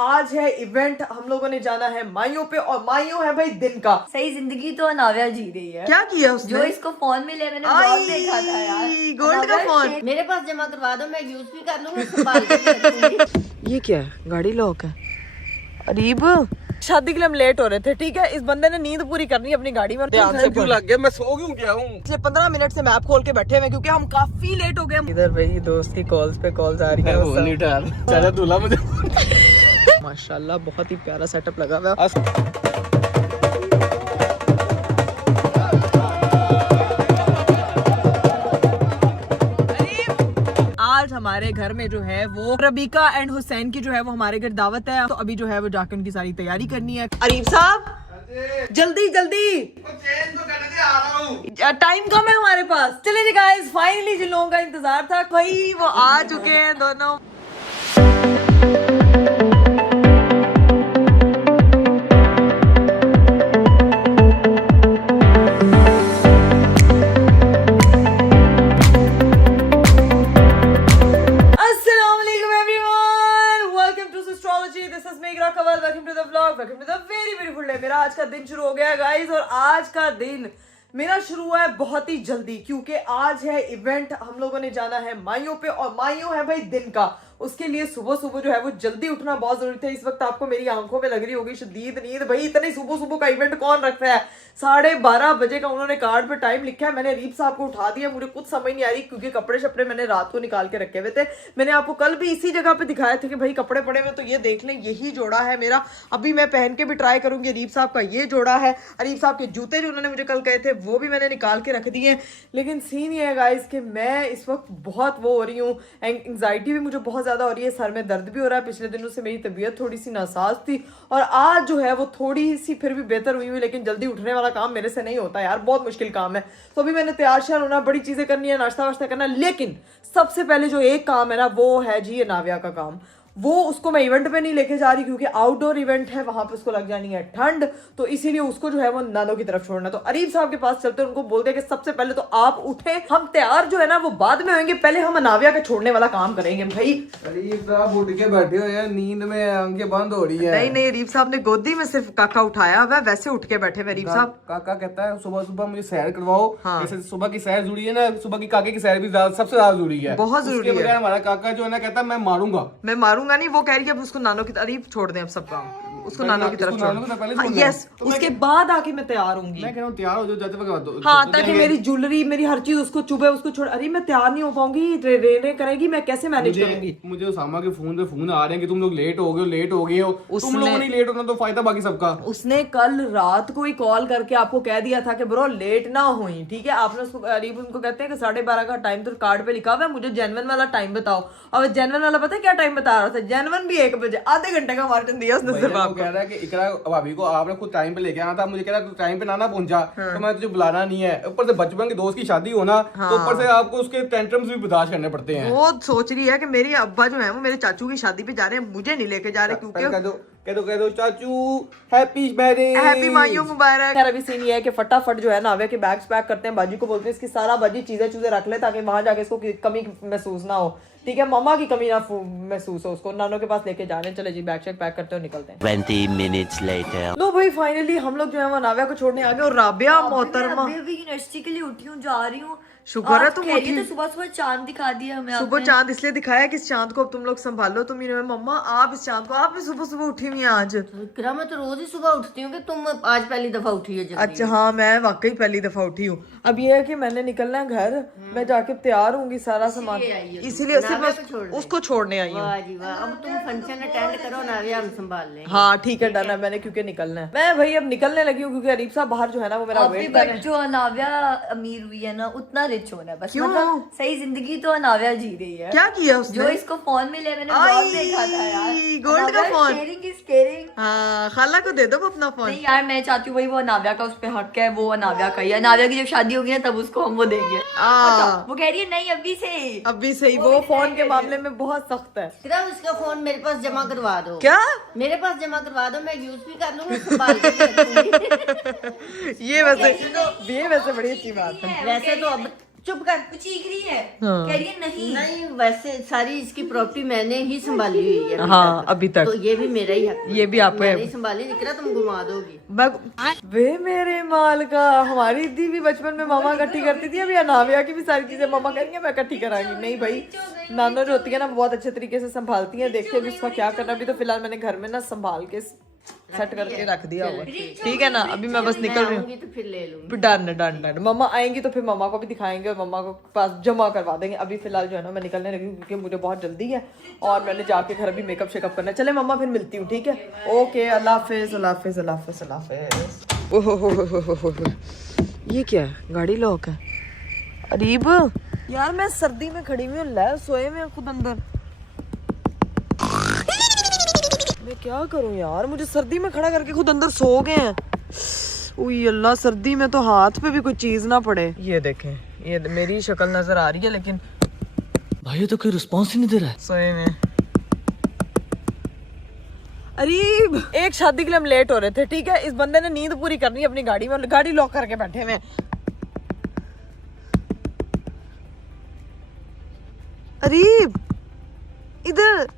आज है इवेंट, हम लोगों ने जाना है माइयों पे और माइयों है भाई दिन का। सही जिंदगी तो अनाव्या जी रही है। क्या किया उसने? जो इसको फोन मिले मैंने बहुत देखा था यार। गोल्ड का फोन मेरे पास जमा करवा दो, मैं यूज भी कर लूंगी, संभाल के भी रखूंगी। ये क्या है? गाड़ी लॉक है। अरीब, शादी के लिए हम लेट हो रहे थे, ठीक है। इस बंदे ने नींद पूरी करनी है अपनी गाड़ी में। ध्यान से क्यों लग गया? मैं सो क्यों गया हूँ? पिछले 15 मिनट से मैप खोल के बैठे हुए क्योंकि हम काफी लेट हो गए। इधर भाई दोस्त की कॉल्स पे कॉल्स आ रही है। चलो दूल्हा मुझे माशाल्लाह बहुत ही प्यारा सेटअप लगा हुआ है। आज हमारे घर में जो है वो रबीका एंड हुसैन की जो है वो हमारे घर दावत है, तो अभी जो है वो जाके उनकी सारी तैयारी करनी है। अरीब साहब जल्दी जल्दी, टाइम कम है हमारे पास। चले जी गाइस, फाइनली जिन लोगों का इंतजार था भाई वो आ चुके हैं दोनों। मेरा आज का दिन शुरू हो गया गाइस, और आज का दिन मेरा शुरू हुआ है बहुत ही जल्दी क्योंकि आज है इवेंट, हम लोगों ने जाना है माइयों पे और माइयों है भाई दिन का। उसके लिए सुबह सुबह जो है वो जल्दी उठना बहुत जरूरी था। इस वक्त आपको मेरी आंखों में लग रही होगी शदीद नींद। भाई इतने सुबह सुबह का इवेंट कौन रखता है? 12:30 बजे का उन्होंने कार्ड पे टाइम लिखा है। मैंने अरीब साहब को उठा दिया, मुझे कुछ समझ नहीं आ रही क्योंकि कपड़े शपड़े मैंने रात को निकाल के रखे हुए थे। मैंने आपको कल भी इसी जगह पे दिखाया था कि भाई कपड़े पड़े हुए, तो ये देख लें, यही जोड़ा है मेरा। अभी मैं पहन के भी ट्राई करूंगी। अरीब साहब का ये जोड़ा है। अरीब साहब के जूते जो उन्होंने मुझे कल कहे थे वो भी मैंने निकाल के रख दिए। लेकिन सीन ये है गाइस कि मैं इस वक्त बहुत वो हो रही हूँ, एंग्जाइटी भी मुझे बहुत ज्यादा हो रही है, सर में दर्द भी हो रहा है। पिछले दिनों से मेरी तबीयत थोड़ी सी नासाज थी और आज जो है वो थोड़ी सी फिर भी बेहतर हुई हुई, लेकिन जल्दी उठने वाला काम मेरे से नहीं होता यार, बहुत मुश्किल काम है। तो अभी मैंने तैयार श्यार होना, बड़ी चीजें करनी है, नाश्ता वाश्ता करना, लेकिन सबसे पहले जो एक काम है ना वो है जी नाव्या का काम। वो उसको मैं इवेंट पे नहीं लेके जा रही क्योंकि आउटडोर इवेंट है, वहां पे उसको लग जानी है ठंड, तो इसीलिए उसको जो है वो नानो की तरफ छोड़ना। तो अरीब साहब के पास चलते हैं, उनको बोलते हैं कि सबसे पहले तो आप उठे, हम तैयार जो है ना वो बाद में होंगे, पहले हम नाव्या के छोड़ने वाला काम करेंगे। भाई अरीब साहब उठ के बैठे हो यार, नींद में आंखें बंद हो रही है। नहीं अरीब साहब ने गोदी में सिर्फ काका उठाया हुआ, वैसे उठ के बैठे हुए अरीब साहब। काका कहता है सुबह सुबह मुझे सैर करवाओ। हाँ। जैसे सुबह की सैर जुड़ी है ना, सुबह की काके की सैर भी सबसे ज्यादा जुड़ी है, बहुत जरूरी है। उसके बगैर हमारा काका जो है ना कहता है मैं मारूंगा। मैं मारूंगा नहीं, वो कह रही है उसको नानो की अरीब छोड़ दें अब सब काम, उसको नानो की तरफ छोड़। यस, उसके बाद आके मैं तैयार होंगी। मैं कह रहा हूँ तैयार हो जाओ, जाते वक्त हाँ, ताकि मेरी ज्वेलरी मेरी हर चीज उसको चुभे, उसको छोड़। अरे मैं तैयार नहीं हो पाऊंगी, रेने करेगी, मैं कैसे मैनेज करूंगी? मुझे उसामा के फोन पे फोन आ रहे हैं कि तुम लोग लेट हो गए हो। तुम लोगों ने लेट होना तो फायदा बाकी सबका। उसने कल रात को ही कॉल करके आपको कह दिया था कि ब्रो लेट ना हुई, ठीक है। आपने उसको अरीब उनको कहते हैं कि 12:30 का टाइम तो कार्ड पे लिखा हुआ है, मुझे जेन्युइन वाला टाइम बताओ। और जेन्युइन वाला पता है क्या टाइम बता रहा था? जेन्युइन भी 1 बजे, आधे घंटे का मार्जिन दिया उसने सिर्फ आपको। कह रहा है कि इकरा भाभी को आपने खुद टाइम पे लेके आना था, मुझे कह रहा तू टाइम पे ना पहुंचा तो मैं तुझे बुलाना नहीं है। ऊपर से बचपन के दोस्त की शादी होना, तो ऊपर से आपको उसके टेंट्रम्स भी बर्दाश्त करने पड़ते हैं। वो सोच रही है कि मेरी अब्बा जो है वो मेरे चाचू की शादी पे जा रहे हैं, मुझे नहीं लेके जा रहे क्योंकि कह दो चाचू हैप्पी मैरिज, हैप्पी माइयों मुबारक। खैर अभी सीन ये है कि फटाफट जो है नाव्या के बैग्स पैक करते हैं। बाजी को बोलते हैं इसकी सारा बाजी चीजें रख ले ताकि वहां जाके इसको कमी महसूस ना हो, ठीक है। मम्मा की कमी ना महसूस हो उसको। नानो के पास लेके जा रहे हैं। चले जी बैग चेक पैक करते हो, निकलते हैं। 20 minutes later. लो भाई फाइनली हम लोग जो है वो नाव्या को छोड़ने आ गए। और राबिया मोहतरमा अभी यूनिवर्सिटी के लिए उठी हूँ, जा रही हूँ। शुक्र है तुम उठी। तो सुबह सुबह चांद दिखा दिया हमें। सुबह चांद इसलिए दिखाया कि इस चांद को अब तुम लोग संभालो। तुम मम्मा आप इस चांद को, आप भी सुबह सुबह उठी हुई हैं आज। इकरा मैं तो रोज ही सुबह उठती हूँ कि तुम आज पहली दफा उठी है जल्दी। अच्छा हाँ, मैं वाकई पहली दफा उठी हूँ। अब ये है कि मैंने निकलना है घर, मैं जाके तैयार होंगी सारा सामान, इसीलिए सिर्फ उसको छोड़ने आई हूँ। वाह जी वाह, अब तुम फंक्शन अटेंड करो, नाव्या हम संभाल लेंगे। हाँ ठीक है, डन है। मैंने क्योंकि निकलना है, मैं भाई अब निकलने लगी हूँ क्योंकि अरीब साहब बाहर जो है ना वो मेरा वेट कर रहे हैं। जो अनाव्या अमीर हुई है ना उतना रिच होना है बस। मतलब सही जिंदगी तो अनाव्या जी रही है। क्या किया उसने? जो इसको फोन मिले मैंने बहुत देखा था यार, गोल्ड का फोन। Sharing is caring. हाँ, खाला को दे दो अपना फोन। नहीं यार, मैं चाहती हूँ भाई वो अनाव्या का उस पे हक है, वो अनाव्या का ही है। अनाव्या की जब शादी होगी ना तब उसको हम वो देंगे। अच्छा, वो कह रही है नहीं अभी से ही वो फोन के मामले में बहुत सख्त है। इकरा उसका फोन मेरे पास जमा करवा दो। क्या? मेरे पास जमा करवा दो, मैं यूज भी कर लूंगी, संभाल के भी रखूंगी। ये वैसे बड़ी अच्छी बात है। वैसे तो अब चुप कर। वो चीख रही है, हाँ। कह रही है नहीं। नहीं, वैसे सारी इसकी प्रॉपर्टी मैंने ही संभाली हुई है हाँ, अभी तक। तो ये भी मेरा ही हक है। ये भी आपका है। मैंने ही संभाली, निकला तुम घुमा दोगी। वे मेरे माल का। हमारी दी भी बचपन में मामा इकट्ठी करती थी, अभी अनामिया की भी सारी चीजें मामा करेंगे, मैं इकट्ठी करांगी। नहीं भाई, नानो जो होती है ना बहुत अच्छे तरीके से संभालती है। देखते हैं अभी इसका क्या करना। अभी तो फिलहाल मैंने घर में ना संभाल के सेट करके रख दिया हुआ। ठीक है ना, अभी मैं बस निकल रही हूँ। आऊंगी तो फिर ले लूंगी। फिर डन मम्मा आएंगी तो फिर मम्मा को भी दिखाएंगे और मम्मा को पास जमा करवा देंगे। अभी फिलहाल जो है ना मैं निकलने लगी हूँ क्योंकि मुझे बहुत जल्दी है और मैंने जाके घर अभी मेकअप शेकअप करना है। चले मम्मा, फिर मिलती हूँ। ठीक है, ओके, अल्लाह हाफिज, अल्लाह हाफिज, अल्लाह हाफिज, अल्लाह हाफिज। ओहो, ये क्या है? गाड़ी लॉक है। अरीब यार, मैं सर्दी में खड़ी हुई हूँ, लै सोए में खुद अंदर। मैं क्या करूं यार, मुझे सर्दी में खड़ा करके खुद अंदर सो गए हैं। उई अल्लाह, सर्दी में तो हाथ पे भी कोई चीज ना पड़े। ये देखें, ये मेरी शक्ल नजर आ रही है लेकिन भाई तो कोई रिस्पॉन्स ही नहीं दे रहा है। सोए में। अरीब, एक शादी के लिए हम लेट हो रहे थे, ठीक है। इस बंदे ने नींद पूरी करनी है अपनी गाड़ी में, गाड़ी लॉक करके बैठे हुए। अरीब इधर,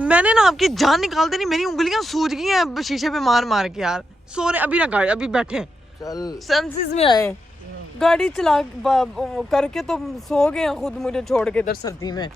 मैंने ना आपकी जान निकाल देनी, मेरी उंगलियां सूज गई हैं शीशे पे मार मार के यार। सो रहे अभी ना, गाड़ी अभी बैठे चल सेंसेस में आए, गाड़ी चला करके तो सो गए हैं खुद मुझे छोड़ के इधर सर्दी में।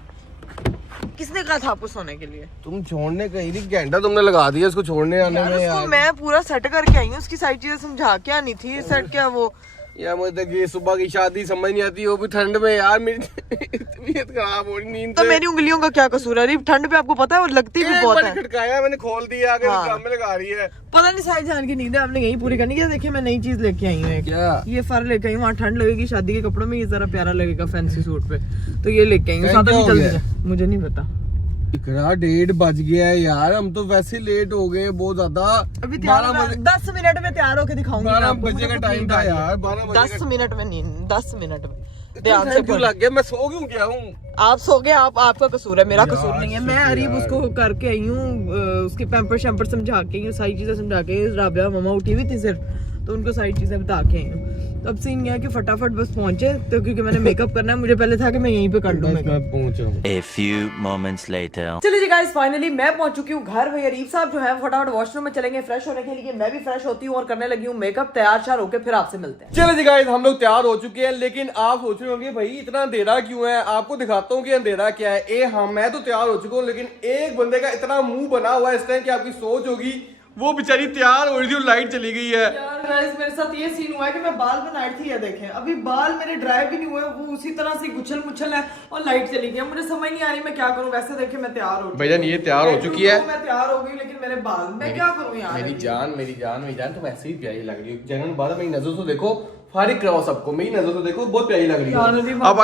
किसने कहा था आपको सोने के लिए? तुम छोड़ने कहीं थी, घंटा तुमने लगा दिया इसको छोड़ने आने यार में उसको यार। मैं पूरा सेट करके आई हूँ, उसकी सारी चीजें समझा के आनी थी। सेट क्या वो यार मुझे तो ये सुबह की शादी समझ नहीं आती, वो भी ठंड में यार। मेरी तबीयत खराब हो रही नींद तो से। मेरी उंगलियों का क्या कसूर है? अरीब ठंड पे आपको पता है वो लगती भी एक बहुत बार है। खटकाया मैंने, खोल दिया, आगे हाँ। काम में लगा रही है। पता नहीं सारी जान की नींद है आपने यही पूरी करनी है। देखिए मैं नई चीज लेके आई हूँ एक। क्या? ये फर लेके आई हूँ, वहाँ ठंड लगेगी शादी के कपड़ों में, ये जरा प्यारा लगेगा फैंसी सूट पे, तो ये लेके आई हूँ। क्या साथ हो जल्दी गया? से, मुझे नहीं पता। इतना 1:30 बज गया है यार, हम तो वैसे लेट हो गए हैं बहुत ज्यादा। अभी 12 बजे 10 मिनट में तैयार होके दिखाऊंगी। 12 बजे का टाइम था यार, 12 बजे 10 मिनट में नींद, 10 मिनट में इतना ध्यान से टाइम क्यों पढ़। लग गया? मैं सो क्यों गया हूँ? आप सो गए, आपका कसूर है, मेरा यार, कसूर नहीं है। मैं शुक्र अरीब यार। उसको करके आई हूँ, उसके पैम्पर शैम्पर समझा के आई हूँ, सारी चीजें समझा के। राबिया मम्मा उठी हुई थी सिर्फ, तो उनको सारी चीजें बता के आई हूँ। तो अब सीन ये है कि फटाफट बस पहुंचे, तो क्योंकि मैंने मेकअप करना है, मुझे पहले था कि मैं यहीं पे कर लूँ मेकअप। मैं पहुंच रहा हूँ। A few moments later. चलिए जी गाइस, फाइनली मैं पहुंच चुकी हूँ घर। भाई अरीब साहब जो है फटाफट वॉशरूम में चलेंगे फ्रेश होने के लिए। मैं भी फ्रेश होती हूँ और करने लगी हूँ मेकअप। तैयार शार होके फिर आपसे मिलते हैं। चलो जी गाइस, हम लोग तैयार हो चुके हैं, लेकिन आप सोच रहे होंगे भाई इतना अंधेरा क्यों है? आपको दिखाता हूँ कि अंधेरा क्या है। हाँ, मैं तो तैयार हो चुका हूँ, लेकिन एक बंदे का इतना मुंह बना हुआ है इस टाइम कि आपकी सोच होगी वो बेचारी तैयार हो रही थी और लाइट चली गई है। यार गाइस, मेरे साथ ये सीन हुआ है कि मैं बाल बनाई थी, ये देखें अभी बाल मेरे ड्राई भी नहीं हुए, वो उसी तरह से गुछल मुछल है और लाइट चली गई। मुझे समझ नहीं आ रही मैं क्या करूं। वैसे देखें मैं तैयार हो भैया ये तैयार हो चुकी है। मैं तैयार हो गई, लेकिन मेरे बाल मैं क्या करूं यार। मेरी जान तुम ऐसे ही प्यारी लग रही हो। जनरल बात है, मेरी नजर से देखो, फारिग कराओ सबको, मेरी नजर से देखो, बहुत प्यारी लग रही है। अब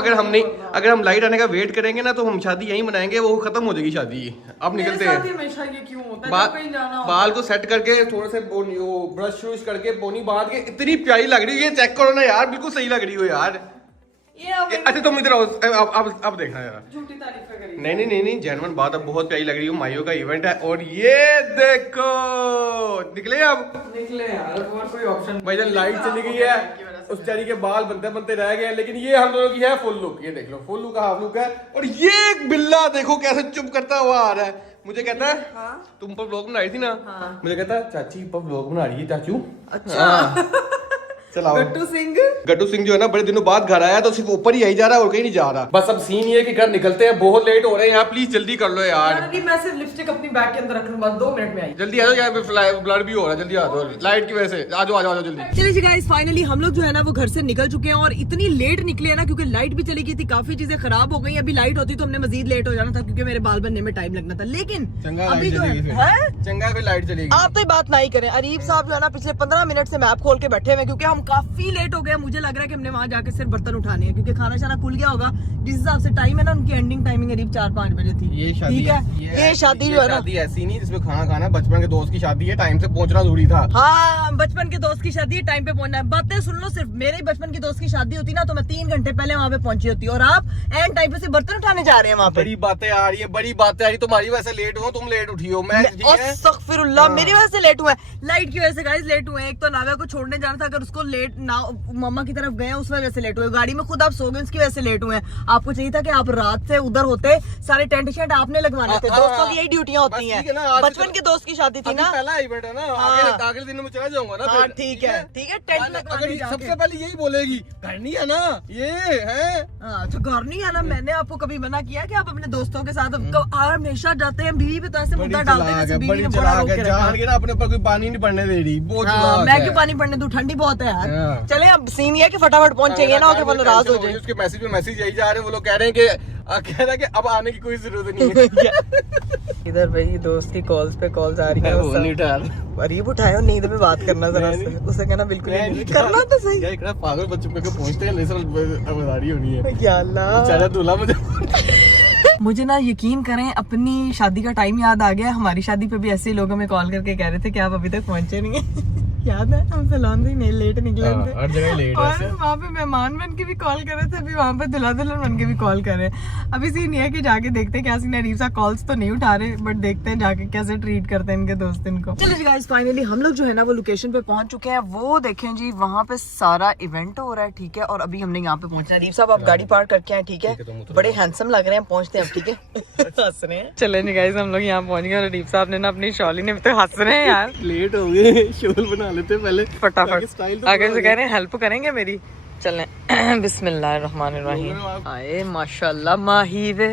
अगर हम लाइट आने का वेट करेंगे ना तो हम शादी यहीं मनाएंगे, वो खत्म हो जाएगी शादी। अब निकलते हैं। हमेशा ये क्यों होता है जब कहीं जाना हो? बाल को सेट करके थोड़े से ब्रश व्रश करके पोनी बांध के इतनी प्यारी लग रही है। ये चेक करो ना यार, बिल्कुल सही लग रही हो यार। अच्छा तुम इधर आओ, अब देखना यार। झूठी तारीफ करी। नहीं जेन्युइन बात, अब बहुत प्यारी लग रही है। माइयो का इवेंट है और ये देखो निकले अब निकले यार, और कोई ऑप्शन भाई जान लाइट चली गई है, उस चारी के बाल बनते रह गए हैं, लेकिन ये हम दोनों की है फुल लुक। ये देख लो, फुल लुक का हाफ लुक है। और ये एक बिल्ला देखो कैसे चुप करता हुआ आ रहा है। मुझे कहता है तुम पर व्लॉग बना रही थी ना। मुझे कहता है चाची पर व्लॉग बना रही है चाचू। अच्छा चलाओ। गट्टू सिंह जो है ना बड़े दिनों बाद घर आया, तो सिर्फ ऊपर ही आई जा रहा है और कहीं नहीं जा रहा। बस अब सीन ये है कि घर निकलते हैं, बहुत लेट हो रहे हैं यहाँ। प्लीज जल्दी कर लो यार। अभी मैं सिर्फ लिपस्टिक अपनी बैग के अंदर रख लूंगा, 2 मिनट में आई। जल्दी आ जाओ, यहाँ पे ब्लर भी हो रहा है। जल्दी आ जाओ, लाइट की वजह से आ जाओ जल्दी। चलिए जी गाइस, फाइनली हम लोग जो है ना वो घर से निकल चुके हैं और इतनी लेट निकले हैं ना क्योंकि लाइट भी चली गई थी, काफी चीजें खराब हो गई। अभी लाइट होती तो हमने मजीद लेट हो जाना था क्योंकि मेरे बाल बनने में टाइम लगना था। लेकिन अभी जो है चंगा पे लाइट चलेगी। आप तो बात नहीं करें। अरीब साहब जो है ना पिछले 15 मिनट से मैप खोल के बैठे हुए क्योंकि हम काफी लेट हो गए। मुझे लग रहा है कि हमने वहां जाके सिर्फ बर्तन उठाने हैं क्योंकि खाना शाना खुल गया होगा। जिस हिसाब से टाइम है ना, उनकी एंडिंग टाइमिंग करीब 4-5 बजे थी। ये शादी ठीक है, ये शादी जो है ना, शादी ऐसी नहीं जिसमें खाना खाना, बचपन के दोस्त की शादी है, टाइम से पहुंचना जरूरी था। हाँ, बचपन के दोस्त की शादी है, टाइम पे पहुंचना है। बातें सुन लो, सिर्फ मेरे ही बचपन की दोस्त की शादी होती ना तो मैं 3 घंटे पहले वहां पे पहुंची होती। और आप एंड टाइम पे से बर्तन उठाने जा रहे हैं वहां पे। बड़ी बातें आ रही है, बड़ी बातें आ रही। तुम्हारी वजह से लेट हो, तुम लेट उठी हो। मैं अस्तगफिरुल्लाह, मेरी वजह से लेट हुआ है। लाइट की वजह से गाइस लेट हुए हैं। एक तो नाविया को छोड़ने जाना था, अगर उसको लेट ना मम्मा की तरफ गए उस वजह से लेट हुए, गाड़ी में खुद आप सो गए उसकी वजह से लेट हुए हैं। आपको चाहिए था कि आप रात से उधर होते, सारे टेंट शेंट आपने लगवाने थे। दोस्तों की यही ड्यूटियां होती हैं। बचपन के दोस्त की शादी थी ना, पहला इवेंट है ना, अगले दिन में चला जाऊंगा ना। हाँ ठीक है टेंट लगवाने सबसे पहले यही बोलेगी घर नहीं है ना, ये है अच्छा घर नहीं है ना। मैंने आपको कभी मना किया कि आप अपने दोस्तों के साथ हमेशा जाते हैं? बीवी पे तो ऐसे मुद्दा डालते हैं जैसे बीवी ने बड़ा रोक के रखा है। अपने ऊपर कोई पानी नहीं पड़ने दे रही। मैं क्यों पानी पड़ने दूं, ठंडी बहुत है यार। चले अब सीन ये है कि फटाफट पहुंचेंगे ना कि वो नाराज हो जाए। उसके मैसेज पे मैसेज यही जा रहे हैं, वो लोग कह रहे हैं कि अब आने की कोई जरूरत नहीं है। इधर भाई दोस्त की कॉल्स पे कॉल्स आ रही है। अरीब उठाए नींद में बात करना जरा उसे कहना बिल्कुल नहीं करना तो सही। यार पागल बच्चों पे पहुंचते हैं लेसर होनी है। या अल्लाह बेचारा दूल्हा मुझे ना यकीन करें अपनी शादी का टाइम याद आ गया। हमारी शादी पे भी ऐसे ही लोग हमें कॉल करके कह रहे थे कि आप अभी तक पहुंचे नहीं है। याद है हम सैलून से नहीं लेट निकले थे, हर जगह लेट है। और वहाँ पे मेहमान बन के भी कॉल कर रहे थे, अभी वहाँ पे दुल्हा दुल्हन बन के भी कॉल कर रहे हैं। अभी सीन ये है कि जाके देखते हैं क्या सीन है। रीसा कॉल्स तो नहीं उठा रहे बट देखते हैं जाके कैसे ट्रीट करते हैं इनके दोस्त इनको। चलो गाइस फाइनली हम लोग जो है ना वो लोकेशन पे पहुंच चुके हैं। वो देखें जी वहाँ पे सारा इवेंट हो रहा है, ठीक है। और अभी हमने यहाँ पे पहुंचना है। रीफ साहब आप गाड़ी पार्क करके आए, ठीक है, बड़े हैंडसम लग रहे हैं, पहुंचते हैं अब, ठीक है। हंस रहे हैं। चले नहीं गाइस हम लोग यहाँ पहुंच गए और रीफ साहब ने ना अपनी शॉली ने तो हंस रहे हैं यार। लेट हो गए, शोल बना लेते पहले फटाफट आगे से कह रहे हैं हेल्प करेंगे मेरी। चलें बिस्मिल्लाहिर्रहमानिर्रहीम। आए माशाल्लाह माही वे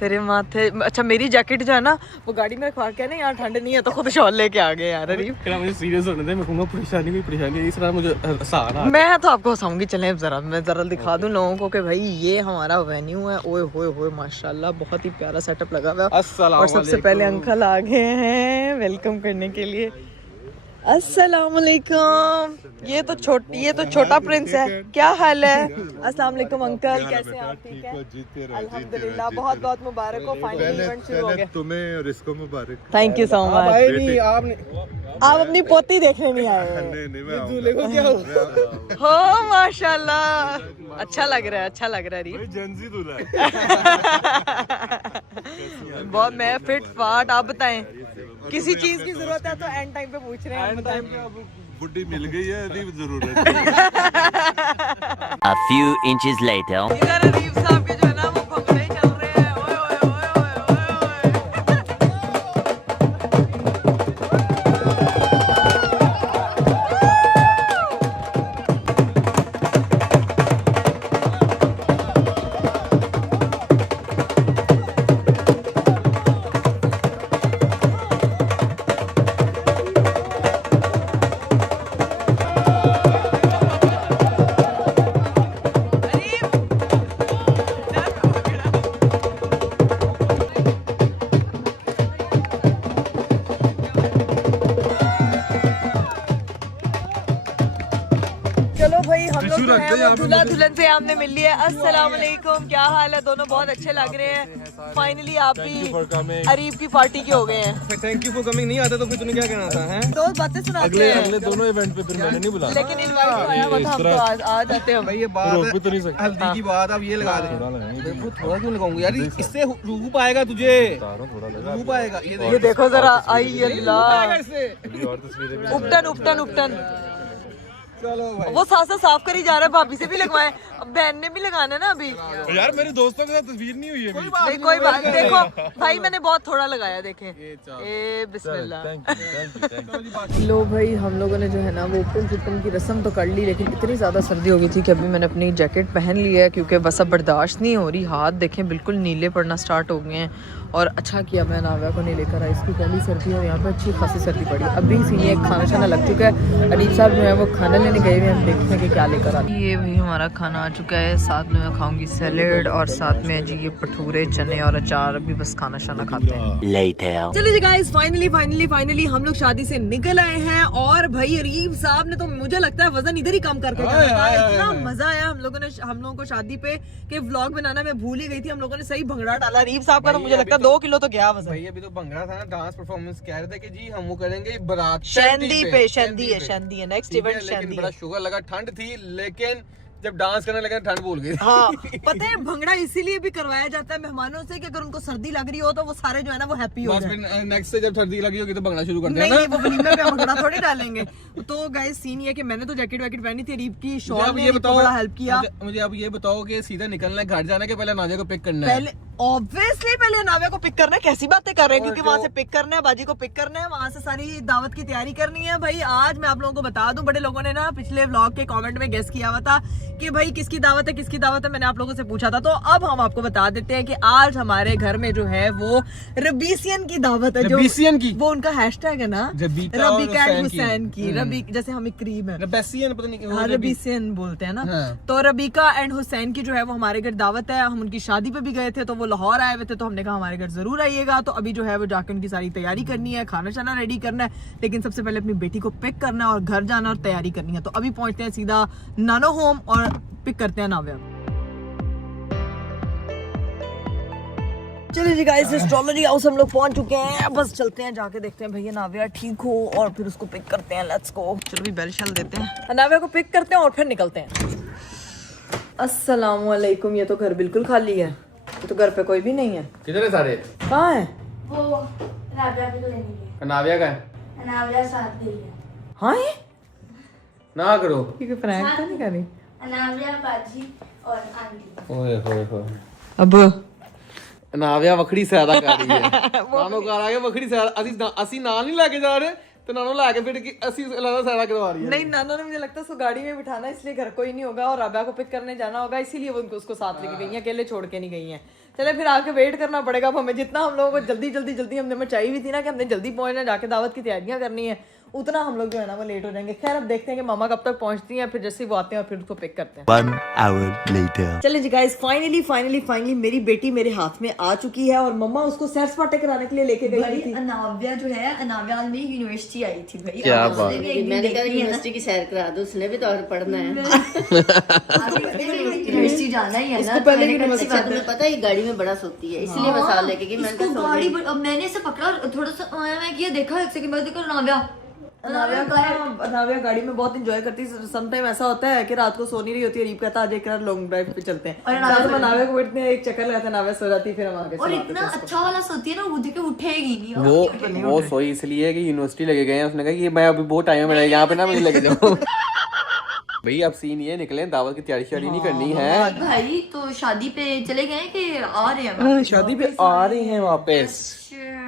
तेरे माथे। अच्छा मेरी जैकेट जो है ना वो गाड़ी में रखवा के ना, यहाँ ठंड नहीं है तो खुद शॉल लेके आ गए यार। अरीब मुझे सीरियस होने दे, मैं कहूंगा परेशानी इस तरह मुझे सहारा। मैं तो आपको हंसाऊंगी। चलें मैं जरा दिखा दूं लोगों को कि भाई ये हमारा वेन्यू है। ओए होए होए माशाल्लाह बहुत ही प्यारा सेटअप लगा हुआ है। और सबसे पहले अंकल आ गए हैं वेलकम करने के लिए। अस्सलाम वालेकुम। ये तो छोटा प्रिंस है। क्या हाल है? अस्सलाम वालेकुम अंकल, कैसे हैं आप? ठीक है अल्हम्दुलिल्लाह। बहुत बहुत मुबारक हो, फाइनली इवेंट शुरू हो गया। तुम्हें और इसको मुबारक। Thank you so much. आप अपनी पोती देखने नहीं आए? नहीं मैं आऊंगा। हो माशाल्लाह अच्छा लग रहा है, अच्छा लग रहा है। जेंजी दूल्हा है। बहुत मैं फिट फाट। आप बताएं किसी चीज की जरूरत है तो एंड टाइम पे पूछ रहे हैं। बुड्ढी मिल गई है, अभी जरूरत है। A few inches later. इधर अरीब साहब के जो है ना वो भंगड़े चल रहे हैं। ओए ओए ओए ओए चलो भाई हम लोग जो है वो दूल्हा दुल्हन से हमने मिल लिया। अस्सलाम वालेकुम, क्या हाल है? दोनों बहुत अच्छे लग रहे हैं। फाइनली आप भी अरीब की पार्टी के हो गए हैं। Thank you for coming. नहीं आता तो फिर तूने क्या कहना था? हैं दो बातें सुनाते हैं अगले दोनों इवेंट पे फिर मैंने नहीं बुलाया। लेकिन इनवाइट तो आया हुआ था, हम तो आ जाते हैं। भाई ये बात हल्दी की बात अब ये लगा दे। थोड़ा क्यों लगाऊंगा यार, इससे रूप आएगा तुझे, रूप आएगा। ये देखो जरा, आई अल्लाह उपटन उपटन उपटन। चलो भाई वो साथ साफ करी जा रहा है। भाभी से भी लगवाए, अब बहन ने भी लगाना है ना अभी। यार मेरे दोस्तों के साथ तस्वीर नहीं हुई है अभी। नहीं कोई बात, देखो भाई मैंने बहुत थोड़ा लगाया, देखें। ए बिस्मिल्लाह। लो भाई हम लोगों ने जो है ना वो उपटन सुपटन की रस्म तो कर ली, लेकिन इतनी ज़्यादा सर्दी हो गई थी कि अभी मैंने अपनी जैकेट पहन ली है क्योंकि बस अब बर्दाश्त नहीं हो रही। हाथ देखें बिल्कुल नीले पड़ना स्टार्ट हो गए हैं। और अच्छा किया मैं नाव्या को नहीं लेकर आई, इसकी पहली सर्दी और यहाँ पे अच्छी खासी सर्दी पड़ी। अभी सीनियर खाना शाना लग चुका है। अरीब साहब जो है वो खाना लेने गए हुए हैं, हम देखते हैं कि क्या लेकर आते हैं। ये भाई हमारा खाना आ चुका है, साथ में मैं खाऊंगी सैलेड और साथ में जी ये भटूरे चने और अचार। अभी बस खाना शाना खाते हैं। Later. चलिए जी गाइस फाइनली हम लोग शादी से निकल आए हैं। और भाई अरीब साहब ने तो मुझे लगता है वजन इधर ही कम करके जाना था। इतना मजा आया हम लोगों को शादी पे कि व्लॉग बनाना मैं भूल ही गई थी। हम लोगों ने सही भंगड़ा डाला। अरीब साहब का तो मुझे लगता है 2 किलो तो गया वजन। भाई अभी तो भंगड़ा था ना, डांस परफॉर्मेंस कह रहे थे कि जी हम वो करेंगे बारात शहंदी है नेक्स्ट इवेंट बड़ा शुगर लगा, ठंड थी लेकिन जब डांस करने लगे ठंड भूल गई। हाँ पता है भंगड़ा इसीलिए भी करवाया जाता है मेहमानों से कि अगर उनको सर्दी लग रही हो तो वो सारे जो है ना वो हैप्पी हो बस जाए। फिर नेक्स्ट से जब सर्दी लगी होगी तो भंगड़ा शुरू करते हैं नहीं ना। नहीं वो वलीमे पे भंगड़ा थोड़ी डालेंगे। तो गाइस सीन ये कि मैंने तो जैकेट वैकेट पहनी थी, रीप की शॉल ने रीप को बड़ा हेल्प किया। मुझे अब ये बताओ कि सीधा निकलना है घर जाना के पहले नाजिया को पिक करना है? पहले ऑब्वियसली पहले नाविया को पिक करना है, कैसी बातें कर रहे हैं, क्योंकि वहां से पिक करना है, बाजी को पिक करना है, वहां से सारी दावत की तैयारी करनी है। भाई आज मैं आप लोगों को बता दूं, बड़े लोगों ने ना पिछले व्लॉग के कमेंट में गेस किया हुआ था कि भाई किसकी दावत है किसकी दावत है, मैंने आप लोगों से पूछा था। तो अब हम आपको बता देते हैं कि आज हमारे घर में जो है वो रबीसियन की दावत है। रबीसियन की? वो उनका हैशटैग है ना, रबीका और रबीका एंड हुसैन हुसैन की। रबी जैसे हम करीब है, रबीसियन पता नहीं हाँ रबीसियन बोलते हैं ना। हाँ। तो रबीका एंड हुसैन की जो है वो हमारे घर दावत है। हम उनकी शादी पे भी गए थे, तो वो लाहौर आए हुए थे, तो हमने कहा हमारे घर जरूर आइएगा। तो अभी जो है वो जाके उनकी सारी तैयारी करनी है, खाना शाना रेडी करना है, लेकिन सबसे पहले अपनी बेटी को पिक करना है और घर जाना और तैयारी करनी है। तो अभी पहुंचते हैं सीधा नानो होम और पिक करते हैं नाव्या। चलिए जी गाइस, एस्ट्रोलॉजी हाउस हम लोग पहुंच चुके हैं, बस चलते हैं जाके देखते हैं भैया नाव्या ठीक हो और फिर उसको पिक करते हैं। Let's go. चलो भी बेल शल देते हैं, नाव्या को पिक करते हैं और फिर निकलते हैं। अस्सलाम वालेकुम। ये तो घर बिल्कुल खाली है, ये तो घर पे कोई भी नहीं है। किधर है सारे? कहाँ है? वो नाव्या भी तो लेने गए। नाविया का है? नाव्या साथ गई है। हाँ है? ना करो, क्योंकि प्रैंक तो नहीं कर रही। नाव्या, बाजी और आंटी। ओए होए होए। अब नाविया वखड़ी सैदा कर रही है। नानो घर आके वखड़ी सैदा ਅਸੀਂ ਨਾਲ ਨਹੀਂ ਲੈ ਕੇ ਜਾ ਰਹੇ ਤੇ ਨਾਨੋ ਲੈ ਕੇ ਫਿਰ ਕਿ ਅਸੀਂ ਅਲੱਗ सैदा करवा रही है। नहीं, नाना ने मुझे लगता है उसको गाड़ी में बिठाना, इसलिए घर कोई नहीं होगा और राबिया को पिक करने जाना होगा, इसीलिए वो उसको साथ लेके गई हैं, अकेले छोड़ के नहीं गई हैं। चले फिर आके वेट करना पड़ेगा अब हमें। जितना हम लोगों को जल्दी हमने मचाई हुई थी ना कि हमने जल्दी पहुंचना, जाके दावत की तैयारियां करनी है, उतना हम लोग जो है ना वो लेट हो जाएंगे। खैर अब देखते हैं कि मामा कब तक पहुंचती हैं, फिर जैसे वो आते हैं और फिर उसको पिक करते हैं। 1 hour later. चलिए जी गाइस, फाइनली मेरी बेटी मेरे हाथ में आ चुकी है और मम्मा उसको सैर सपाटे कराने के लिए लेके गई थी। अनाव्या जो है, अनाव्या में यूनिवर्सिटी आई थी भाई। क्या बात। मैंने कहा यूनिवर्सिटी की सैर करा दो, उसने भी तो और पढ़ना है। यूनिवर्सिटी जाना ही है ना। उसको पहले अच्छा तुम्हें पता है ये गाड़ी में बड़ा सोती है, इसलिए मैं साथ लेके गई। मैंने इसको कहा गाड़ी अब मैंने इसे पकड़ा और थोड़ा सा मैं किया, देखा एक सेकंड बाद देखा नाव्या नाव्या गाड़ी में बहुत एंजॉय करती है। समटाइम ऐसा होता है कि रात को सो नहीं रही होती है, रीप कहता आज एक लॉन्ग ड्राइव पे चलते हैं, और नाव्या को बैठते हैं, एक चक्कर लगाते हैं, नाव्या सो जाती है, फिर हम आगे और इतना अच्छा वाला सोती है ना, उठ के उठेगी नहीं। वो सोई इसलिए कि यूनिवर्सिटी लेके गए हैं, उसने कहा कि मैं अभी बहुत टाइम है मेरा यहाँ पे ना, मुझे लेके जाओ। भाई अब सीन ये निकले, दावत की तैयारी शादी नहीं करनी है भाई। तो शादी पे चले गए कि आ रहे हैं? शादी पे आ रहे हैं वापस।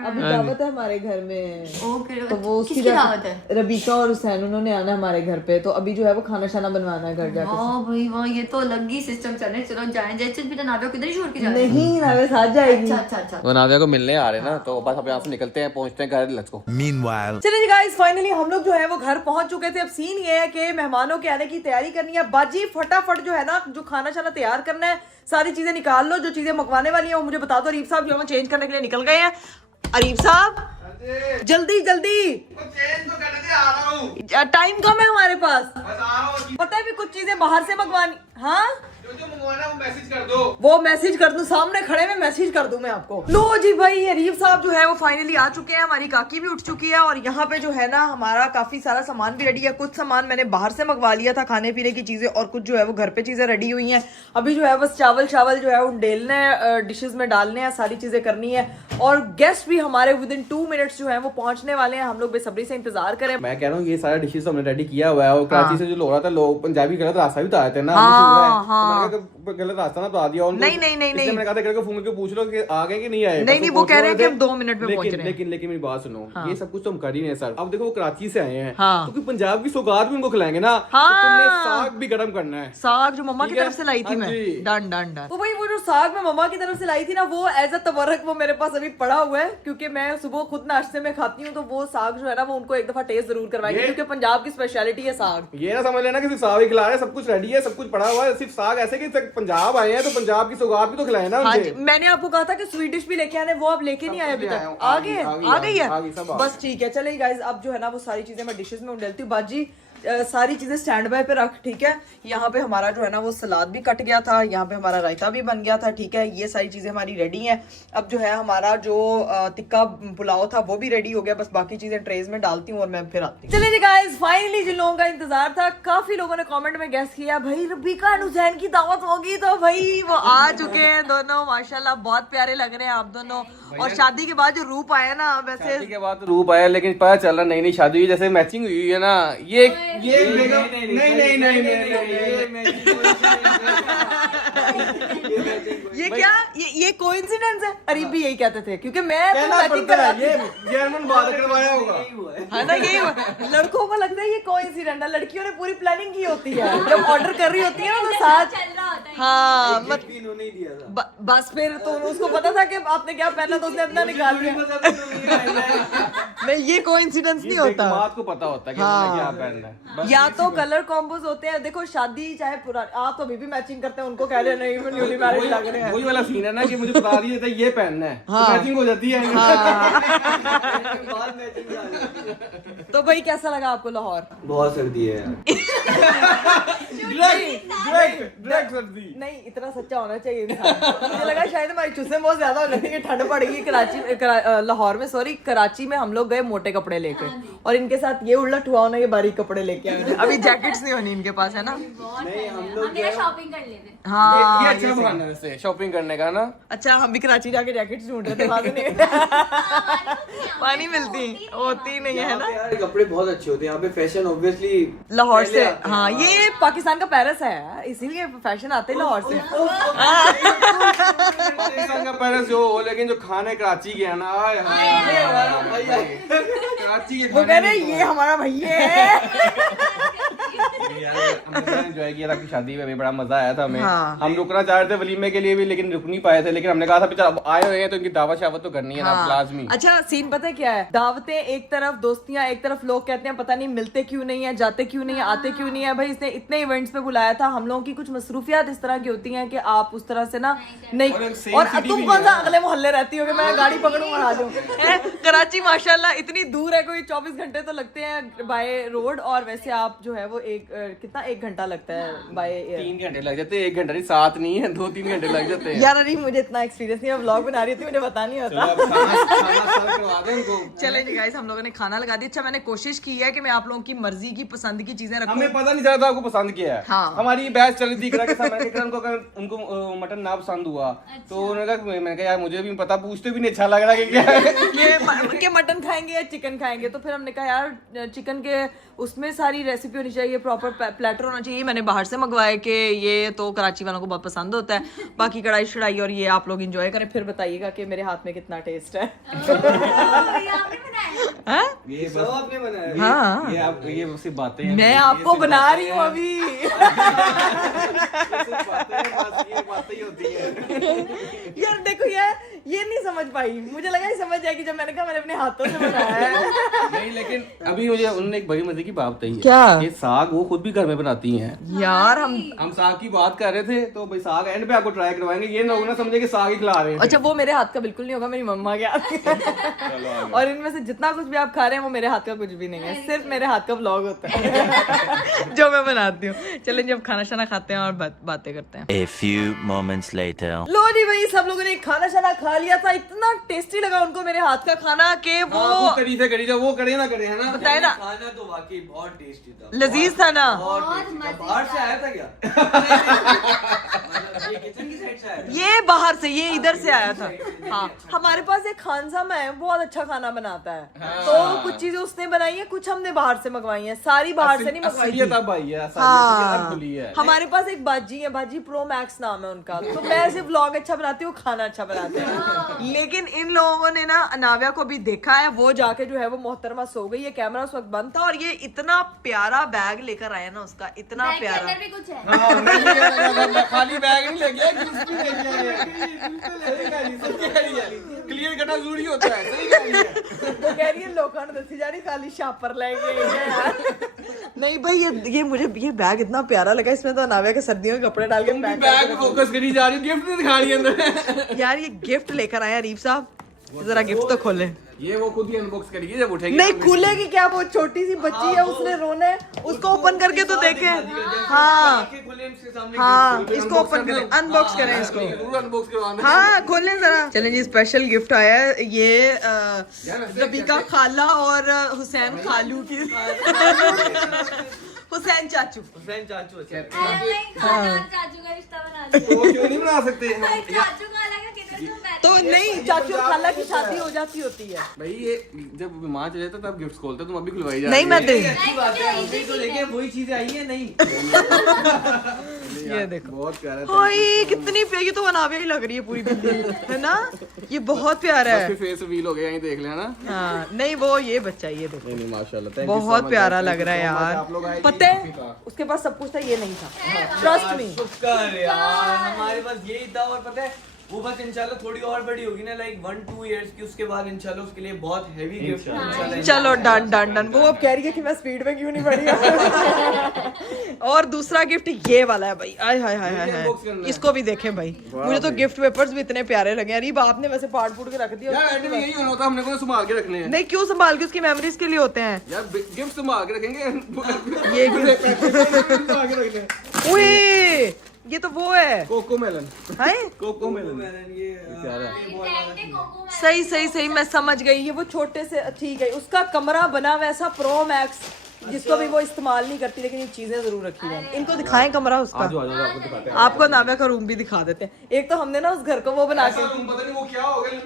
अभी दावत है हमारे घर में, ओके। तो वो उसकी किसकी दावत है? रबीका और हुसैन उन्होंने आना है हमारे घर पे, तो अभी जो है वो खाना शाना बनवाना है घर जाके। हाँ भाई वाह, ये तो अलग ही सिस्टम चल रहा है। चलो जाएं जैसे भी नाव्या को इधर ही छोड़ के जाए। नहीं, नाव्या साथ जाएगी। अच्छा वो नाविया को मिलने आ रहे हैं ना, तो बस अब यहाँ से निकलते हैं, पहुंचते हैं घर। Let's go. Meanwhile. चलिए जी गाइस, फाइनली हम लोग जो है वो घर पहुंच चुके थे। अब सीन ये है कि मेहमानों के आने की तैयारी करनी है। बाजी फटाफट जो है ना, जो खाना शाना तैयार करना है, सारी चीजें निकाल लो, जो चीजें मंगवाने वाली है वो मुझे बता दो। अरीफ साहब जो है चेंज करने के लिए निकल गए हैं। अरीफ साहब जल्दी टाइम कम है हमारे पास, पता है भी कुछ चीजें बाहर से मंगवानी। हाँ जो मंगवाना वो मैसेज कर दो। वो मैसेज कर दूं, सामने खड़े में मैसेज कर दूं मैं आपको। लो जी भाई, अरीफ साहब जो है वो फाइनली आ चुके हैं, हमारी काकी भी उठ चुकी है और यहाँ पे जो है ना हमारा काफी सारा सामान भी रेडी है। कुछ सामान मैंने बाहर से मंगवा लिया था, खाने पीने की चीजें, और कुछ जो है वो घर पे चीजें रेडी हुई हैं। अभी जो है बस चावल जो है उंडेलने हैं, डिशेज में डालने हैं, सारी चीजें करनी है। और गेस्ट भी हमारे विद इन 2 मिनट्स जो है वो पहुंचने वाले हैं। हम लोग बेसब्री से इंतजार करें। मैं कह रहा हूँ ये सारा डिशेस हमने रेडी किया हुआ है, और कराची से जो लोग रहा था, लोग पंजाबी गलत रास्ता भी तो आए थे ना, गलत रास्ता ना तो आ दिया उनको। नहीं। मैंने कहा था फोन करके पूछ लो कि आ गए कि नहीं आए। नहीं, वो कह रहे हैं कि हम 2 मिनट में पहुंच रहे हैं। लेकिन मेरी बात सुनो, ये सब कुछ तो हम कर ही नहीं है सर। अब देखो वो कराची से आए हैं, हाँ। तो पंजाब की सौगात भी उनको खिलाएंगे ना, हाँ। तो तुमने साग भी गर्म करना है। साग जो मम्मा की ठीक है? तरफ से लाई थी मैं, हाँ जी। डन। वो भाई वो जो साग मैं मम्मा की तरफ से लाई थी ना, वो एज अ तबर्रक वो मेरे पास अभी पड़ा हुआ है, क्योंकि मैं सुबह खुद नाश्ते में खाती हूँ। तो वो साग जो है ना वो उनको एक दफा टेस्ट जरूर करवाएंगे, क्योंकि पंजाब की स्पेशलिटी है साग। ये ना समझ लेना कि सिर्फ साग ही खिला रहे हैं, सब कुछ रेडी है, सब कुछ पड़ा हुआ है, सिर्फ साग ऐसे कि पंजाब आए हैं तो पंजाब की सौगात भी तो खिलाए ना हाँ उनसे। जी, मैंने आपको कहा था कि स्वीट डिश भी लेके आने, वो आप लेके नहीं आए अभी तक। आ गई है, बस ठीक है। चलिए गाइस, अब जो है ना वो सारी चीजें मैं डिशेस में उंडेलती हूँ। बाजी सारी चीजें स्टैंड बाय पे रख, ठीक है। यहाँ पे हमारा जो है ना वो सलाद भी कट गया था, यहाँ पे हमारा रायता भी बन गया था, ठीक है। ये सारी चीजें हमारी रेडी हैं। अब जो है हमारा जो टिक्का पुलाव था वो भी रेडी हो गया, बस बाकी चीजें ट्रेज में डालती हूँ और मैं फिर आती हूँ। चलिए गाइस, फाइनली जिन लोगों का इंतजार था, काफी लोगों ने कमेंट में गेस किया भाई रबीका एंड हुसैन की दावत होगी, तो भाई वो आ चुके हैं दोनों। माशाल्लाह बहुत प्यारे लग रहे हैं आप दोनों। और शादी के बाद जो रूप आया ना, वैसे शादी के बाद रूप आया, लेकिन पता चल रहा नहीं शादी हुई जैसे मैचिंग हुई है ना। ये ये क्या ये कोइंसिडेंस है? अरे भी यही कहते थे, क्योंकि मैं जर्मन बात करवाया होगा, है ना, यही लड़कों को लगता है ये कोइंसिडेंट है, लड़कियों ने पूरी प्लानिंग की होती है जब ऑर्डर कर रही होती है ना तो साथ। हाँ बस फिर तो उसको पता था कि आपने क्या पहना तो उसने अपना निकाल लिया। नहीं ये कोइंसिडेंस नहीं होता, बात को पता होता है कि क्या पहनना है। या तो कलर कॉम्बोज होते हैं। देखो शादी चाहे पुरानी, आप तो अभी भी मैचिंग करते हैं, उनको कह रहे नहीं न्यूली मैरिड लग रहे हैं। वही वाला सीन है ना कि मुझे बता दिया था ये पहनना है, मैचिंग हो जाती है। तो भाई कैसा लगा आपको लाहौर? बहुत सर्दी है यार। नहीं इतना सच्चा होना चाहिए इंसान। मुझे लगा शायद हमारी चुस्सें बहुत ज्यादा हो जाती है, ठंड पड़ेगी लाहौर में, सॉरी कराची में हम लोग गए मोटे कपड़े लेके, और इनके साथ ये उल्टा हुआ होना, ये बारीक कपड़े लेके आए। अभी जैकेट्स नहीं होनी इनके पास, है ना? नहीं हम लोग शॉपिंग कर लेते। हाँ ये अच्छा बहाना है वैसे शॉपिंग करने का ना। अच्छा हम भी कराची जाके जैकेट्स ढूंढ रहे थे, वहां से नहीं पानी मिलती होती नहीं है ना। यार कपड़े बहुत अच्छे होते हैं यहाँ पे, फैशन ऑब्वियसली लाहौर से। हाँ ये पाकिस्तान का पेरिस है, इसीलिए फैशन आते हैं लाहौर से। पाकिस्तान का पेरिस जो हो, लेकिन जो खाने कराची के है ना, कराची के वो कह रहे ये हमारा भैया है। हमने एंजॉय किया था आपकी शादी में भी, बड़ा मजा आया था हमें। हाँ। हम रुकना चाह रहे थे वलीमे के लिए भी, लेकिन रुक नहीं पाए थे, लेकिन हमने कहा था बेचारा अब आए हुए हैं तो इनकी दावत शावत तो करनी है ना, लाजमी। अच्छा सीन पता है क्या है? दावतें एक तरफ, दोस्तियां एक तरफ, लोग कहते हैं पता नहीं मिलते क्यों नहीं है, जाते क्यों नहीं है, आते क्यों नहीं है। भाई इसने इतने इवेंट्स पे बुलाया था, हम लोगों की कुछ मसरूफियात इस तरह की होती हैं कि आप उस तरह से ना नहीं। और तुम कौन सा अगले मोहल्ले रहती हो कि मैं गाड़ी पकड़ूं और आ जाऊं? कराची माशाल्लाह इतनी दूर है, कोई 24 घंटे तो लगते हैं बाय रोड, और वैसे आप जो है वो कितना 1 घंटा लगता है बाय 3 घंटे लग जाते हैं, 1 घंटा नहीं, 7 नहीं है, 2-3 घंटे लग जाते हैं। यार अरे मुझे इतना एक्सपीरियंस नहीं है, व्लॉग बना रही थी, मुझे पता नहीं होता। चलें जी गाइस, हम लोगों ने खाना लगा दिया। अच्छा मैंने कोशिश की है कि मैं आप लोगों की मर्जी की पसंद की चीजें रखूं। हमें पता नहीं चला था आपको पसंद क्या है। हाँ। हमारी बहस चल रही थी इकरा के साथ, मैंने कहा उनको मटन ना पसंद हुआ तो उन्होंने कहा, मैंने कहा यार मुझे भी पता, पूछते भी नहीं अच्छा लग रहा कि क्या है ये मटन खाएंगे या चिकन खाएंगे, तो फिर हमने कहा यार चिकन के उसमें सारी रेसिपी होनी चाहिए, प्रॉपर प्लेटर होना चाहिए। मैंने बाहर से मंगवाया कि ये तो कराची वालों को बहुत पसंद होता है, बाकी कढ़ाई शढ़ाई और ये आप लोग एंजॉय करें, फिर बताइएगा कि मेरे हाथ में कितना टेस्ट है। ये सब आपने बनाया? हाँ ये सिर्फ बातें हैं, मैं आपको बना रही हूँ अभी। बातें ही होती है। यार देखो ये नहीं समझ पाई, मुझे लगा ये समझ जाएगी जब मैंने कहा मैंने अपने हाथों से बनाया है। नहीं लेकिन अभी मुझे उन्होंने एक बड़ी मजे की बात बताई है। क्या? ये साग वो खुद भी घर में बनाती हैं। यार हम साग की बात कर रहे थे, तो भाई साग एंड पे आपको ट्राई करवाएंगे, ये लोग ना समझे कि साग ही खिला रहे हैं। अच्छा वो मेरे हाथ का बिल्कुल नहीं होगा, मेरी मम्मा के हाथ। और इनमें से जितना कुछ भी आप खा रहे हैं वो मेरे हाथ का कुछ भी नहीं है, सिर्फ मेरे हाथ का व्लॉग होता है जो मैं बनाती हूँ। चलें जब खाना शाना खाते हैं और बातें करते हैं। A few moments later. लो जी भाई, सब लोगों ने खाना शाना खा लिया था, इतना टेस्टी लगा उनको मेरे हाथ का खाना कि वो तरीके करी जो वो करे ना करे, है ना? बताए ना, खाना तो वाकई बहुत टेस्टी था, लजीज था ना। बाहर से आया था क्या? ये किचन की साइड से आया था? ये बाहर से, ये इधर से आया था। हाँ हमारे पास एक खानसामा है, बहुत अच्छा खाना बनाता है। तो कुछ चीजें उसने बनाई है, कुछ हमने बाहर से मंगवाई है, सारी बाहर से नहीं मंगवाई थी। तब आई है, हाँ हमारे पास एक बाजी है, बाजी प्रो मैक्स नाम है उनका। तो मैं सिर्फ व्लॉग अच्छा बनाती हूँ, खाना अच्छा बनाते हैं। लेकिन इन लोगों ने ना अनाव्या को भी देखा है, वो जाके जो है वो मोहतरमा सो गई है, कैमरा उस वक्त बंद था, और ये इतना प्यारा बैग लेकर आया ना उसका, इतना प्यारा। भी कुछ है। खाली बैग नहीं ले गया, क्लियर करना जरूरी होता है। सही कह रही है, वो कह रही है लोखंड दसी जा रही, खाली शापर लेके नहीं भाई ये मुझे ये बैग इतना प्यारा लगा, इसमें तो अनाव्या के सर्दियों के कपड़े डाल के बैग फोकस करी जा रही, गिफ्ट नहीं दिखा रही अंदर। यार ये गिफ्ट लेकर आया अरीफ साहब, जरा गिफ्ट तो खोले। ये वो खुद ही अनबॉक्स करेगी जब उठेगी। नहीं खुलेगी क्या, वो छोटी सी बच्ची है, उसने रोना है, उसको ओपन करके तो देखे। हाँ हाँ, इसको ओपन करें, अनबॉक्स करें इसको। अनबॉक्स करवाना। हाँ खोलें जरा। चलें जी, स्पेशल गिफ्ट आया है ये रबीका खाला और हुसैन खालू की हुसैन चाचू। चाचू अच्छा चाचू का रिश्ता बना दिया। वो क्यों नहीं बना सकते? चाचू का अलग है, किधर तुम बैठे तो नहीं, चाचू और खाला की शादी हो जाती होती है। भाई ये जब बीमार चले जाता तब गिफ्ट खोलते, तुम अभी खुलवाई जा नहीं मैं दे, अच्छी बात है, अभी तो लेके वही चीजें आई है नहीं। ये देखो बहुत प्यारा है। ओए कितनी प्यारी, तो अनाविया ही लग रही है पूरी बिल्ली, है ना? ये बहुत प्यारा है। फेस रिवील हो गया, यहीं देख लेना। हाँ नहीं वो ये बच्चा, ये देखो नहीं माशाल्लाह, thank you so बहुत much, प्यारा thank you लग रहा है so much, आप लोग यार। आए पता काफी है था। उसके पास सब कुछ था, ये नहीं था। Trust me. शुक्र यार, हमारे पास यही था। और पता है वो बस इंशाल्लाह थोड़ी और बड़ी होगी ना, लाइक 1-2 इयर्स की, उसके बाद इंशाल्लाह उसके लिए बहुत हेवी गिफ्ट इंशाल्लाह। चलो डन डन डन। वो अब कह रही है कि मैं स्पीड में क्यों नहीं बढ़ी। और दूसरा गिफ्ट ये वाला है भाई, आय हाय हाय हाय हाय, इसको भी देखें भाई। मुझे तो गिफ्ट पेपर्स भी इतने प्यारे लगे। अरे आपने वैसे फाड़ फूट के रख दिया। यार एंड में यही होना होता है, हमने को संभाल के रखने हैं। नहीं क्यों संभाल के, उसकी मेमोरीज के लिए होते हैं यार गिफ्ट संभाल के रखेंगे। ये संभाल के रखने हैं। ओए ये तो वो है, कोको मेलन। है कोको मेलन। सही सही सही, मैं समझ गई। ये वो छोटे से, ठीक है, उसका कमरा बना वैसा प्रो मैक्स, जिसको भी वो इस्तेमाल नहीं करती, लेकिन ये चीजें जरूर रखी हैं। इनको दिखाएं कमरा उसका। आपको दिखाते हैं। आपको नाव्या का रूम भी दिखा देते हैं। एक तो हमने ना उस घर को वो बना के, पता नहीं वो क्या हो गया,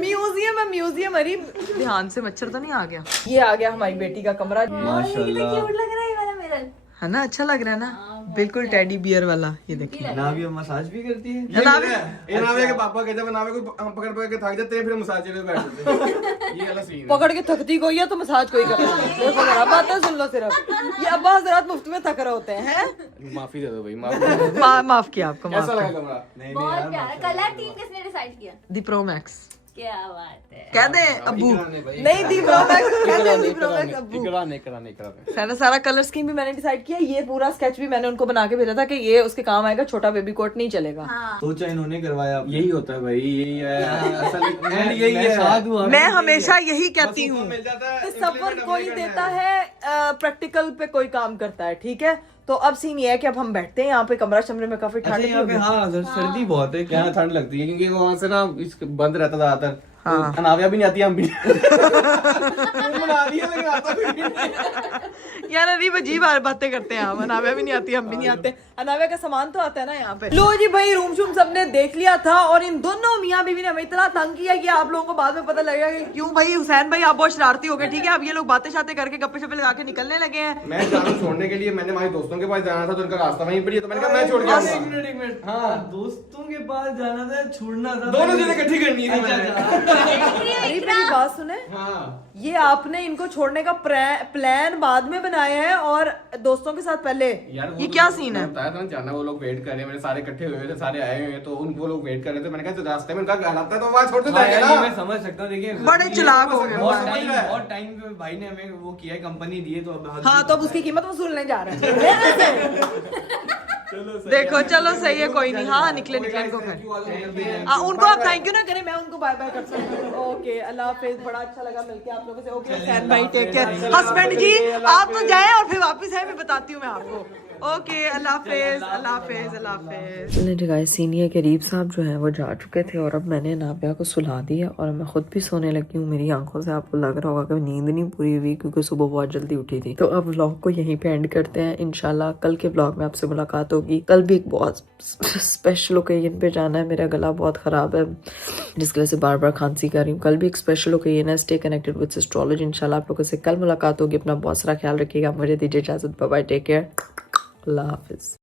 म्यूजियम है म्यूजियम। अरे ध्यान से मच्छर तो नहीं आ गया। ये आ गया हमारी बेटी का कमरा, माशाल्लाह। क्यूट लग रहा है ये वाला मिरर। है ना? अच्छा लग रहा है ना? बिल्कुल टेडी बियर वाला। ये देखिए ना भी मसाज भी करती है। ये नावे के पापा कहते हैं, नावे को हम पकड़ के थक जाते हैं, फिर मसाज के लिए बैठते हैं। ये वाला सीन है। पकड़ के थकती कोई है तो मसाज कोई कर। देखो मेरा बातें सुन लो सिर्फ। ये अब्बा हजरात मुफ्त में थक रहे होते हैं। माफी दे दो भाई, माफी। माफ किया आपको, माफ कैसा लगा किया। कमरा? बहुत प्यारा। कलर थीम किसने डिसाइड किया? दी प्रो मैक्स। क्या बात है। कह दे अब्बू, नहीं दी प्रो मैक्स, कह दे दी प्रो मैक्स अब्बू। सारा सारा कलर स्कीम भी मैंने डिसाइड किया। ये पूरा स्केच भी मैंने उनको बना के भेजा था कि ये उसके काम आएगा। छोटा बेबी कोट नहीं चलेगा। सोचा इन्होंने करवाया। यही होता है भाई, यही है असल यही है। मैं हमेशा यही कहती हूँ, मिल जाता है। सफर कोई देता है, प्रैक्टिकल पे कोई काम करता है। ठीक है, तो अब सीन ये है कि अब हम बैठते हैं यहाँ पे, कमरा शमरे में काफी ठंड यहाँ पे हाँ सर्दी बहुत है। यहाँ ठंड लगती है क्योंकि वहाँ से ना बंद रहता ज्यादातर। हाँ। अनाविया भी नहीं आती, हम भी बना रही है, लेकिन आता कोई नहीं। यार अजीब अजीब बातें करते हैं हम। अनाव्या भी नहीं आती, हम भी नहीं आते। अनाव्या का सामान तो आता है ना यहाँ पे। लो जी भाई, रूम शूम सबने देख लिया था और इन दोनों मियाँ बीवी ने हमें इतना तंग किया कि आप लोगों को बाद में पता लगेगा कि क्यों। भाई हुसैन भाई आप बहुत शरारती हो गए। ठीक है, अब ये लोग बातें शातें करके गप्पे शप्पे लगा के निकलने लगे हैं। मैं जानू छोड़ने के लिए मैंने हमारे दोस्तों के पास जाना था, तो उनका रास्ता वहीं पर ही है, तो मैंने कहा मैं छोड़ के आऊंगा। एक मिनट। हाँ दोस्तों के पास जाना था, छोड़ना था, दोनों चीजें इकट्ठी करनी थी मैंने। अरे मेरी बात सुने, हाँ ये आपने इनको छोड़ने का प्लान बाद में बनाया है और दोस्तों के साथ पहले। यार ये क्या सीन है? बताया था ना, जाना वो लोग वेट कर रहे हैं, मेरे सारे इकट्ठे हुए थे, सारे आए हुए हैं, तो उनको लोग वेट कर रहे थे। मैंने कहा रास्ते में उनका घर आता है तो वहाँ छोड़ देते हैं ना। मैं समझ सकता हूँ। देखिए बड़े चालाक हो गए। बहुत टाइम पे भाई ने हमें वो किया है, कंपनी दी है, तो अब हाँ तो अब उसकी कीमत वसूलने जा रहे हैं। देखो चलो सही है, कोई नहीं। हाँ निकले निकले इनको घर। उनको आप थैंक यू ना करें, मैं उनको बाय बाय कर सकती हूँ। ओके अल्लाह हाफिज, बड़ा अच्छा लगा मिलके आप लोगों से। ओके हुसैन भाई टेक केयर। हस्बैंड जी आप तो जाएं और फिर वापस आए, मैं बताती हूँ मैं आपको। ओके अल्लाह हाफिज, अल्लाह हाफिज, अल्लाह हाफिज। चलिए जी गाइस, सीनियर करीब साहब जो है वो जा चुके थे और अब मैंने नाबिया को सुला दिया और मैं खुद भी सोने लगी हूँ। मेरी आंखों से आपको लग रहा होगा कि नींद नहीं पूरी हुई क्योंकि सुबह बहुत जल्दी उठी थी। तो अब व्लॉग को यहीं पे एंड करते हैं। इंशाल्लाह कल के व्लॉग में आपसे मुलाकात होगी। कल भी एक बहुत स्पेशल ओकेजन पे जाना है। मेरा गला बहुत खराब है जिसकी वजह से बार बार खांसी कर रही हूँ। कल भी एक स्पेशल ओकेजन है। Stay connected with astrology. इंशाल्लाह आप लोगों से कल मुलाकात होगी। अपना बहुत सारा ख्याल रखिएगा। मुझे दीजिए इजाजत। बाय बाय, टेक केयर, अल्लाह हाफिज।